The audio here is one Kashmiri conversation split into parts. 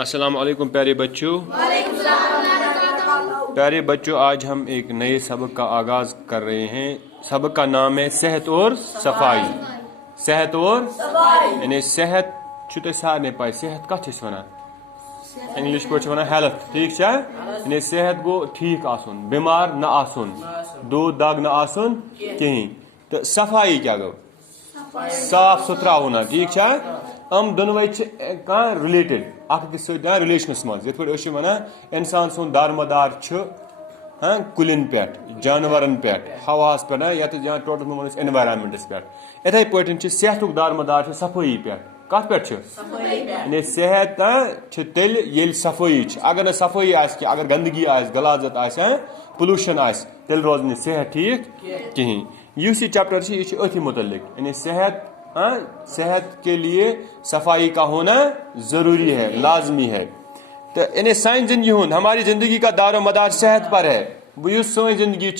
अस्सलाम वालेकुम प्यारे बच्चों। प्यारे बच्चों, आज हम एक नए सबक का आगाज कर रहे हैं। सबक का नाम है सेहत और सफाई। सेहत और यानी सेहत छुटे सारने पाए सेहत कथ वनान इंग्लिश पे वनान हेल्थ। ठीक है, यानी सेहत गो ठीक आसुन, बीमार न आसुन, दूध दाग न आसुन कहीं। तो सफाई क्या गो, साफ सुथरा होना। ठीक है, हम दोनों रिलेटेड रिलेशनस मज ये वन इंसान सुन दारमदार कुलिन पे, जानवरन पे, हवास पे या टोटल एनवायरमेंटस पे। इथे पे सेहत दारमदार सफाई पे। कत पे सेहत तेल ये सफाई। अगर न सफाई अगर गंदगी गलाजत पोल्यूशन तेल रोज न सेहत ठीक कहीं। इस चैप्टर यह अथी मुतलिक, यानी सेहत सेहत के लिए सफाई का होना जरूरी है, लाजमी है। तो यानी साइन जिंदगी हमारी जिंदगी का दारो मदार सेहत पर है। वो सोन जिंदगी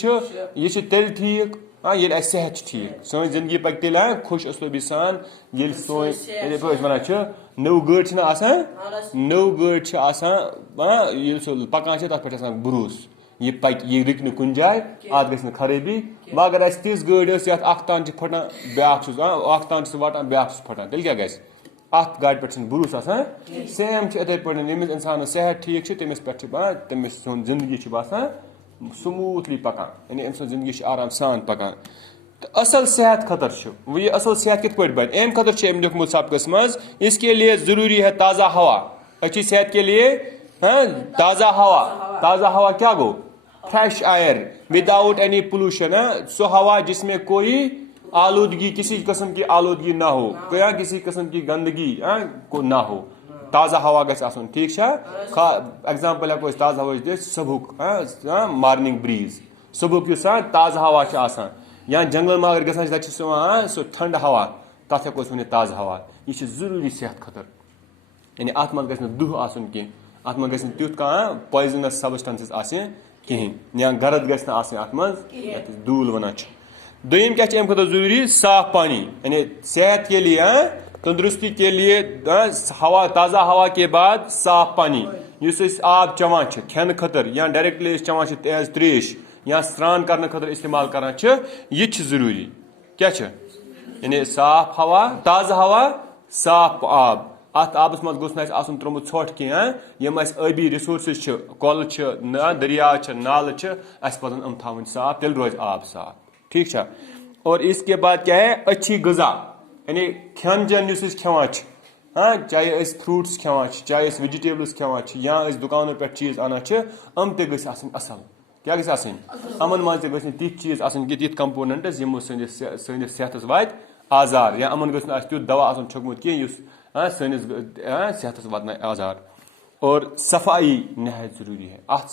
यह तेल ठीक ये सेहत ठीक। सोन जिंदगी पक तेल खुश असलूबी सान ये सोन वन नव गड़ नव गड़ पकान पे भरोस ये पक ये रिक न कुन जाए अत ग खराबी। मगर तिस गड़ तान फटान ब्या तान वाटान ब्या फटान तेल क्या गस अत गाड़ पे भरोस सेम इथे पे यमिस इंसान सेहत ठीक तमिस पे तमिस जिंदगी बासान स्मूथली पकान, यानी अम जिंदगी आराम सान पकान। तो असल सेहत खतर वो ये असल सेहत कित बन अम खतर अम लिखमुत सबकस मज इसके लिए जरूरी है ताज़ा हवा। अच्छी सेहत के लिए ताज़ा हवा। ताज़ा हवा क्या गो, fresh air without any pollution. So हवा जिसमें कोई आलूदगी, किसी किस्म की आलूदगी ना हो, या किसी किस्म की गंदगी को ना हो। ताज़ा हवा गस आसन। ठीक है, एग्जाम्पल हेको ताज़ा हवा दिस सुबह मॉर्निंग ब्रीज। सुबह ताज़ा हवा आसान, या जंगल में अगर गसान सो ठंड हवा तथ हेको वन ताज़ा हवा। यह जरूरी सेहत खतर। यानी अत मज गस दुह आसन कह, अत मज गस तुथ कह पॉइजनस सब्सटेंसेस कहें, या गरद गस अत मज दूल वन। दोम क्या अम खतर जरूरी, साफ पानी। यानी सेहत के लिए तंदुरुस्ती के लिए हवा, ताज़ा हवा के बाद साफ पानी। इस आब चवान खेन खतर या डायरेक्टली चवान एज त्रेश या स्नान करने खतर इस्तेमाल करान यह जरूरी। क्या यानी साफ हवा, ताज़ा हवा, साफ आब। अत आबस मज गोस न त्रोमुत ोट कह यम आबी रिसोर्सेज कल दरिया नाल पन थवन साफ, तेल रोज आब साफ। ठीक है, और इसके बाद क्या है, अच्छी गज़ा। यानी खेन चन खेवान चाहे फ्रूट्स खेवान, चाहे वेजिटेबल्स खेवान, या दुकानों पे चीज आना असल। क्या अमन मज ति चीज तिथ कंपोनेंट्स यमो सनिस सेहत वात आजार, या अमन गु तुथ दवा छकमुत कह सनिस सेहत वात आजार। और सफाई नहायत जरूरी है। अत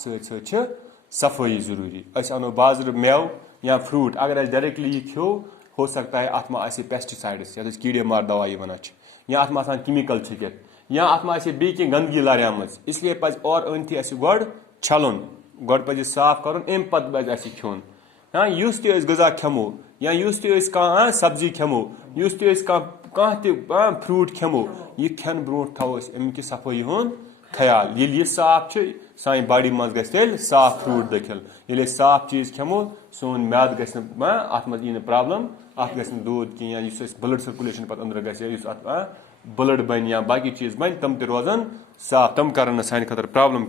सफाई जरूरी। अनो बाजार मेव या फ्रूट अगर डायरेक्टली यह खो, हो सकता है अत मे पेस्टिसाइड्स या कीड़े मार दवा वन, या अत मे केमिकल छिकित, या अत मे बी गंदगी लार्याम। इसलिए पज और अनथी गो छलन, गो पे साफ कर अम पे पज खोन। हाँ, युस ते गज़ा खेमो, या युस ते सब्जी खेमो, युस ते फ्रूट खेमो, यह खेन ब्रो थो अमिक सफाई हुंद ख्याल। ये साफ सान बॉडी मज गल साफ फ्रूट दाखिल। ये साफ चीज खेमो सोन म्याद गत मज यी प्रॉब्लम, अत ग दूध कह ब्लड सर्कुलेशन पे अंदर गत ब्लड बन या बाकी चीज बन तम रोजन साफ, तम कर सान खतर प्रॉब्लम।